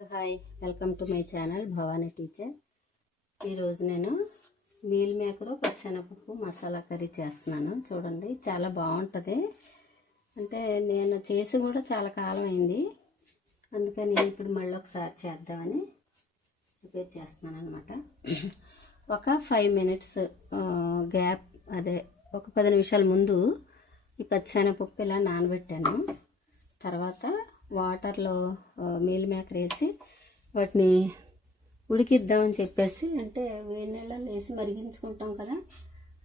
Hi, welcome to my channel Bhavani teacher. ఈరోజు నేను meal maker పచ్చెనపప్పు masala curry చేస్తున్నాను. చూడండి, చాలా బాగుంటుంది. అంటే నేను చేసి కూడా చాలా కాలం అయింది, అందుకని నేను ఇప్పుడు మళ్ళీ ఒకసారి చేద్దామని ప్రిపేర్ చేస్తున్నాను అనమాట. ఒక 5 మినిట్స్ గ్యాప్, అదే ఒక 10 నిమిషాల ముందు ఈ పచ్చెనపప్పు ఇలా నానబెట్టాను. తర్వాత వాటర్లో మీల్ మేకర్ వేసి వాటిని ఉడికిద్దామని చెప్పేసి, అంటే వేడి నీళ్ళలో వేసి మరిగించుకుంటాం కదా,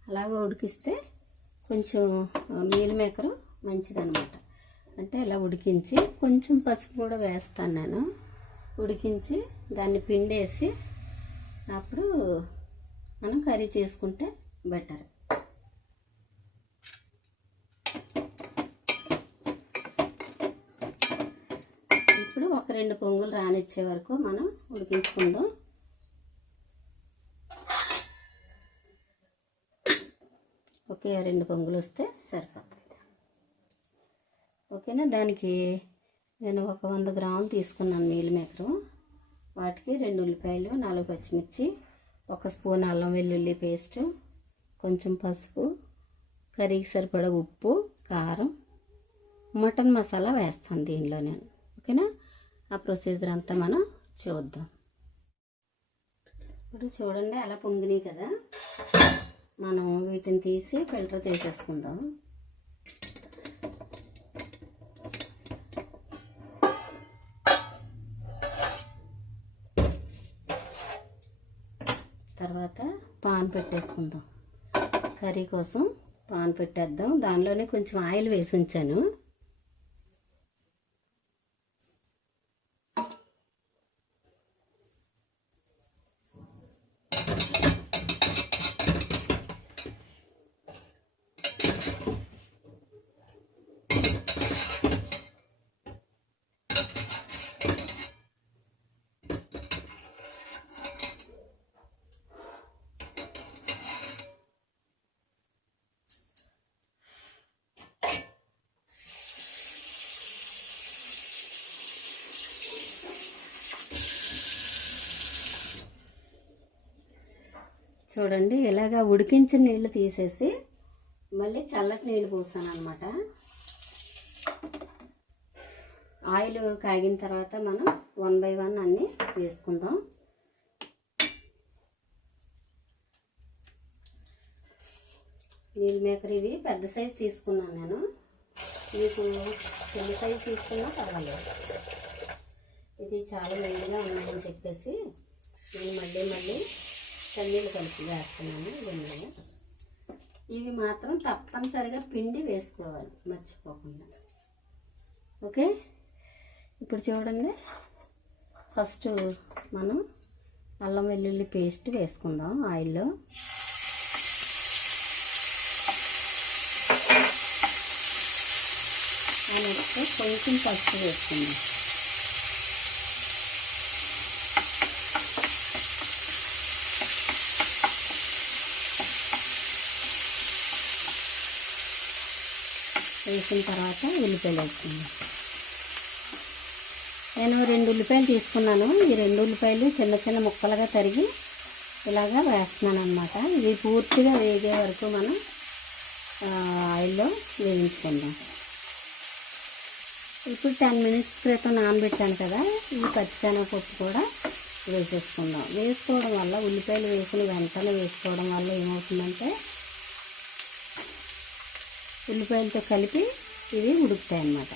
అలాగే ఉడికిస్తే కొంచెం మీల్ మేకరు మంచిదన్నమాట. అంటే ఇలా ఉడికించి కొంచెం పసుపు కూడా వేస్తాను నేను. ఉడికించి దాన్ని పిండేసి అప్పుడు మనం కర్రీ చేసుకుంటే బెటర్. ఇప్పుడు ఒక 2 పొంగులు రానిచ్చే వరకు మనం ఉడికించుకుందాం. ఓకే, 2 పొంగులు వస్తే సరిపోతుంది. ఓకేనా. దానికి నేను ఒక 100 గ్రాములు తీసుకున్నాను మీల్ మేకరు. వాటికి 2 ఉల్లిపాయలు, 4 పచ్చిమిర్చి, 1 స్పూన్ అల్లం వెల్లుల్లి పేస్ట్, కొంచెం పసుపు, కర్రీకి సరిపడా ఉప్పు, కారం, మటన్ మసాలా వేస్తాను దీనిలో నేను. ఓకేనా. ఆ ప్రొసీజర్ అంతా మనం చూద్దాం. ఇప్పుడు చూడండి, అలా పొంగినాయి కదా, మనం వీటిని తీసి ఫిల్టర్ చేసేసుకుందాం. తర్వాత పాన్ పెట్టేసుకుందాం. కర్రీ కోసం పాన్ పెట్టేద్దాం. దానిలోనే కొంచెం ఆయిల్ వేసి ఉంచాను. చూడండి, ఇలాగా ఉడికించిన నీళ్ళు తీసేసి మళ్ళీ చల్లటి నీళ్ళు పోసాను అనమాట. ఆయిల్ కాగిన తర్వాత మనం 1 by 1 అన్నీ వేసుకుందాం. మీల్ మేకర్ ఇవి పెద్ద సైజు తీసుకున్నాను నేను. మీకు చిన్న సైజు తీసుకున్నా పర్వాలేదు. ఇది చాలా వేడిగా ఉన్నాయని చెప్పేసి నేను మళ్ళీ చన్నీళ్ళు కలిపి వేస్తున్నాను గిన్నెలో. ఇవి మాత్రం తప్పనిసరిగా పిండి వేసుకోవాలి, మర్చిపోకుండా. ఓకే. ఇప్పుడు చూడండి, ఫస్ట్ మనం అల్లం వెల్లుల్లి పేస్ట్ వేసుకుందాం ఆయిల్లో. నెక్స్ట్ కొంచెం పసుపు వేసుకుందాం. వేసిన తర్వాత ఉల్లిపాయలు వేసుకుందాం. నేను 2 ఉల్లిపాయలు తీసుకున్నాను. ఈ 2 ఉల్లిపాయలు చిన్న చిన్న ముక్కలుగా తరిగి ఇలాగా వేస్తున్నాను అనమాట. ఇవి పూర్తిగా వేగే వరకు మనం ఆయిల్లో వేయించుకుందాం. ఇప్పుడు 10 మినిట్స్ క్రితం నానబెట్టాను కదా, ఈ పచ్చిశనగపప్పు కూడా వేసేసుకుందాం. వేసుకోవడం వల్ల, ఉల్లిపాయలు వేసిన వెంటనే వేసుకోవడం వల్ల ఏమవుతుందంటే ఉల్లిపాయలతో కలిపి ఇవి ఉడుకుతాయి అన్నమాట.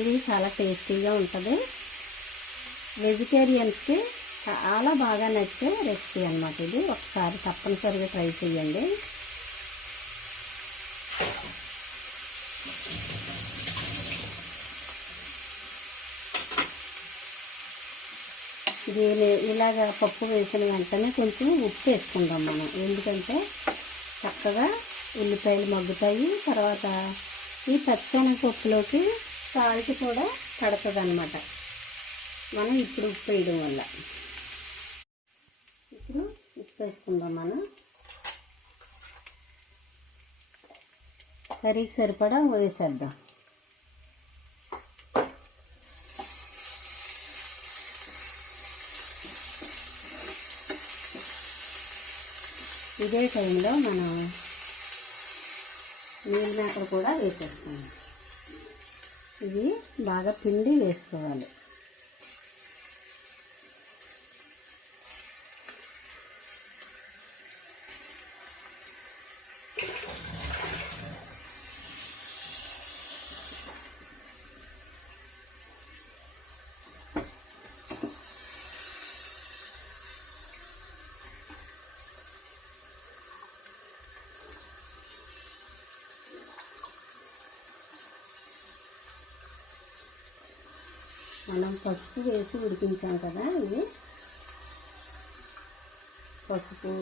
ఇది చాలా టేస్టీగా ఉంటుంది. వెజిటేరియన్స్కి చాలా బాగా నచ్చే రెసిపీ అన్నమాట ఇది. ఒకసారి తప్పనిసరిగా ట్రై చేయండి. దీని ఇలాగ పప్పు వేసిన వెంటనే కొంచెం ఉప్పు వేసుకుందాం మనం. ఎందుకంటే చక్కగా ఉల్లిపాయలు మగ్గుతాయి. తర్వాత ఈ పచ్చిశనగపప్పులోకి సాల్ట్ కూడా పడుతుంది అన్నమాట, మనం ఇప్పుడు ఉప్పు వేయడం వల్ల. ఇప్పుడు ఉప్పు వేసుకుందాం మనం. కర్రీకి సరిపడా వేసేద్దాం. ఇదే టైంలో మనం మీల్ మేకర్ కూడా వేసేస్తాము. ఇది బాగా పిండి వేసుకోవాలి. మనం పసుపు వేసి ఉడికించాం కదా, ఇది పసుపు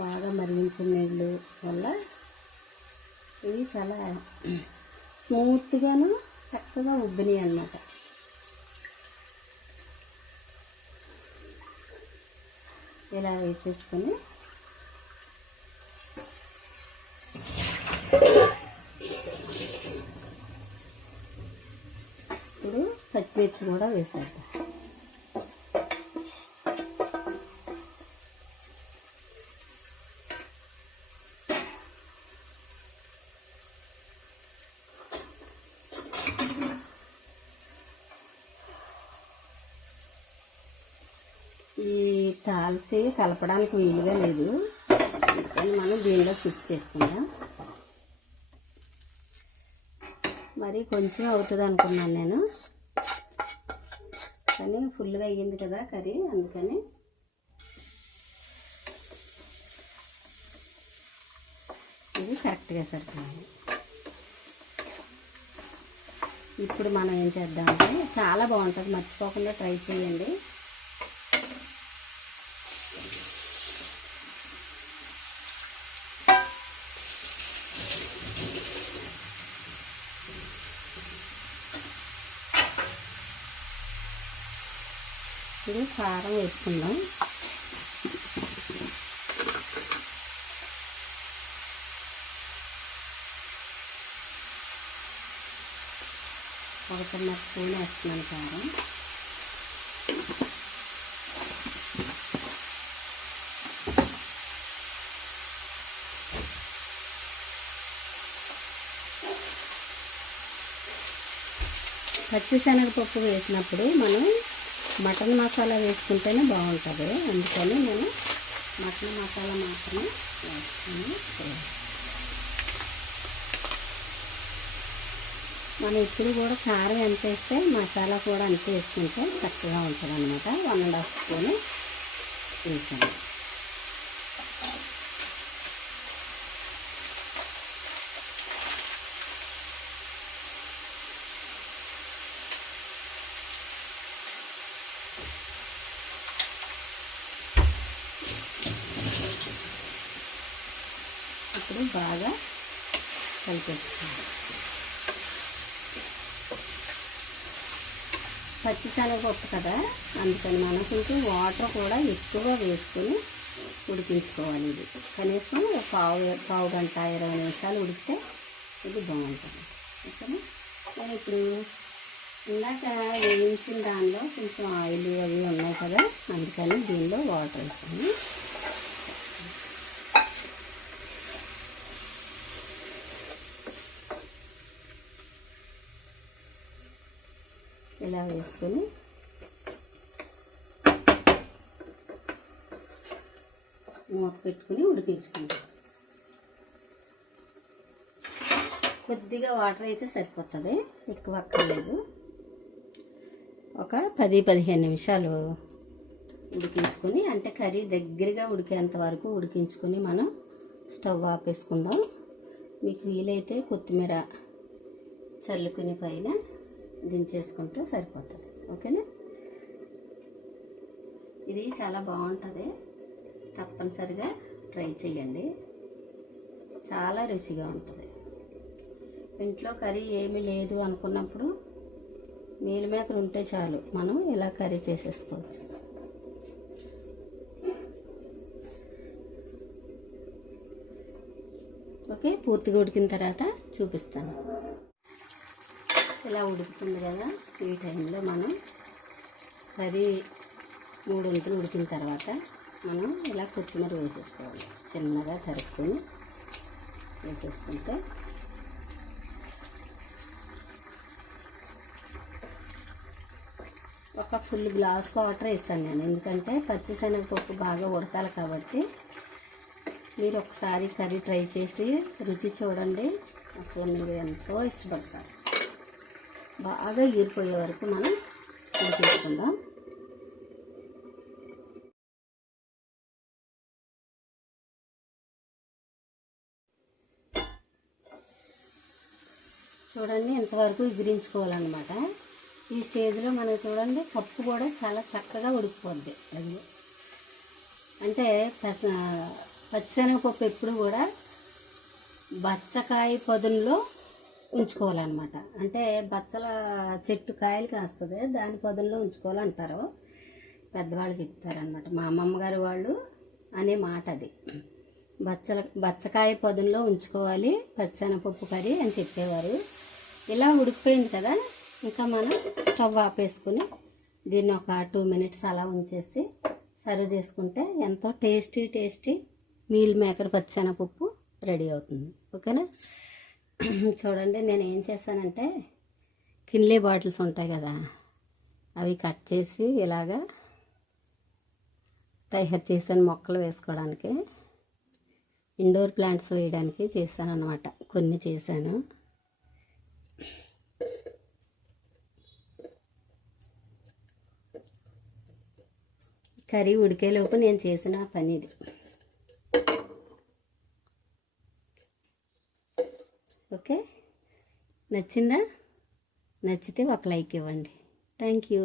బాగా మరిగించిన నీళ్ళు వల్ల ఇవి చాలా స్మూత్గాను చక్కగా ఉబ్బినాయి అన్నమాట. ఇలా వేసేసుకొని ఇప్పుడు పచ్చిమిర్చి కూడా వేసేద్దాం. ఈ తాల్చి కలపడానికి వీలుగా లేదు, కానీ మనం దీనిలో షిఫ్ట్ చేసుకుందాం. మరి కొంచెం అవుతుంది అనుకున్నాను నేను, కానీ ఫుల్గా అయ్యింది కదా కర్రీ, అందుకని ఇది కరెక్ట్గా సరిపోయింది. ఇప్పుడు మనం ఏం చేద్దామంటే చాలా బాగుంటుంది, మర్చిపోకుండా ట్రై చేయండి. ఇప్పుడు కారం వేసుకుందాం. ఒకటిన్నర స్పూన్ వేస్తున్నాను కారం. పచ్చిశనగపప్పు వేసినప్పుడు మనం మటన్ మసాలా వేసుకుంటేనే బాగుంటుంది, అందుకని నేను మటన్ మసాలా మాత్రమే వేసుకుని. మనం ఇప్పుడు కూడా కారం ఎంత వేస్తే మసాలా కూడా అంతే వేసుకుంటే చక్కగా ఉంటుంది అన్నమాట. 1.5 స్పూన్ వేసాను. ఇప్పుడు బాగా కలిపేసుకోవాలి. పచ్చిశనగపప్పు కదా, అందుకని మనం కొంచెం వాటర్ కూడా ఎక్కువ వేసుకొని ఉడికించుకోవాలి. ఇది కనీసం పావు గంట 20 నిమిషాలు ఉడికితే ఇది బాగుంటుంది. ఓకేనా. నేను ఇప్పుడు ఇందాక వేయించిన దానిలో కొంచెం ఆయిల్ అవి ఉన్నాయి కదా, అందుకని దీనిలో వాటర్ వేసాను. ఇలా వేసుకొని మూత పెట్టుకుని ఉడికించుకుంటాం. కొద్దిగా వాటర్ అయితే సరిపోతుంది, ఎక్కువ అక్కర్లేదు. ఒక 10-15 నిమిషాలు ఉడికించుకొని, అంటే కర్రీ దగ్గరగా ఉడికేంత వరకు ఉడికించుకొని మనం స్టవ్ ఆపేసుకుందాం. మీకు వీలైతే కొత్తిమీర చల్లుకుని పైన దించేసుకుంటే సరిపోతుంది. ఓకేనా. ఇది చాలా బాగుంటుంది, తప్పనిసరిగా ట్రై చేయండి, చాలా రుచిగా ఉంటుంది. ఇంట్లో కర్రీ ఏమీ లేదు అనుకున్నప్పుడు మీల్ మేకర్ ఉంటే చాలు, మనం ఇలా కర్రీ చేసేసుకోవచ్చు. ఓకే, పూర్తిగా ఉడికిన తర్వాత చూపిస్తాను. ఇలా ఉడుకుతుంది కదా, ఈ టైంలో మనం కర్రీ 3 వంతులు ఉడికిన తర్వాత మనం ఇలా కొత్తిమీర వేసేసుకోవాలి. చిన్నగా తరుక్కొని వేసేసుకుంటే ఒక ఫుల్ గ్లాస్ వాటర్ వేస్తాను నేను, ఎందుకంటే పచ్చిశనగపప్పు బాగా ఉడకాలి కాబట్టి. మీరు ఒకసారి కర్రీ ట్రై చేసి రుచి చూడండి, అసలు మీరు ఎంతో ఇష్టపడతారు. బాగా ఎగిరిపోయే వరకు మనం ఉడికేసుకుందాం. చూడండి ఇంతవరకు ఎగిరించుకోవాలన్నమాట. ఈ స్టేజ్లో మనం చూడండి పప్పు కూడా చాలా చక్కగా ఉడికిపోద్ది. అది అంటే పచ్చిశనగపప్పు ఎప్పుడు కూడా బచ్చకాయ పదునులో ఉంచుకోవాలన్నమాట. అంటే బచ్చల చెట్టు కాయలు కాస్తుంది, దాని పదునులో ఉంచుకోవాలంటారు పెద్దవాళ్ళు చెప్తారనమాట. మా అమ్మమ్మ గారు వాళ్ళు అనే మాట అది. బచ్చకాయ పదునులో ఉంచుకోవాలి పచ్చిశనగపప్పు కర్రీ అని చెప్పేవారు. ఇలా ఉడికిపోయింది కదా, ఇంకా మనం స్టవ్ ఆపేసుకుని దీన్ని ఒక 2 మినిట్స్ అలా ఉంచేసి సర్వ్ చేసుకుంటే ఎంతో టేస్టీ మీల్ మేకర్ పచ్చిశనగపప్పు రెడీ అవుతుంది. ఓకేనా? చూడండి నేను ఏం చేశానంటే కిన్లీ బాటిల్స్ ఉంటాయి కదా, అవి కట్ చేసి ఇలాగా తయారు చేశాను మొక్కలు వేసుకోవడానికి, ఇండోర్ ప్లాంట్స్ వేయడానికి చేశాను అన్నమాట. కొన్ని చేశాను. కర్రీ ఉడికేలోపు నేను చేసిన పని ఇది. ఓకే, నచ్చిందా? నచ్చితే ఒక లైక్ ఇవ్వండి. Thank you.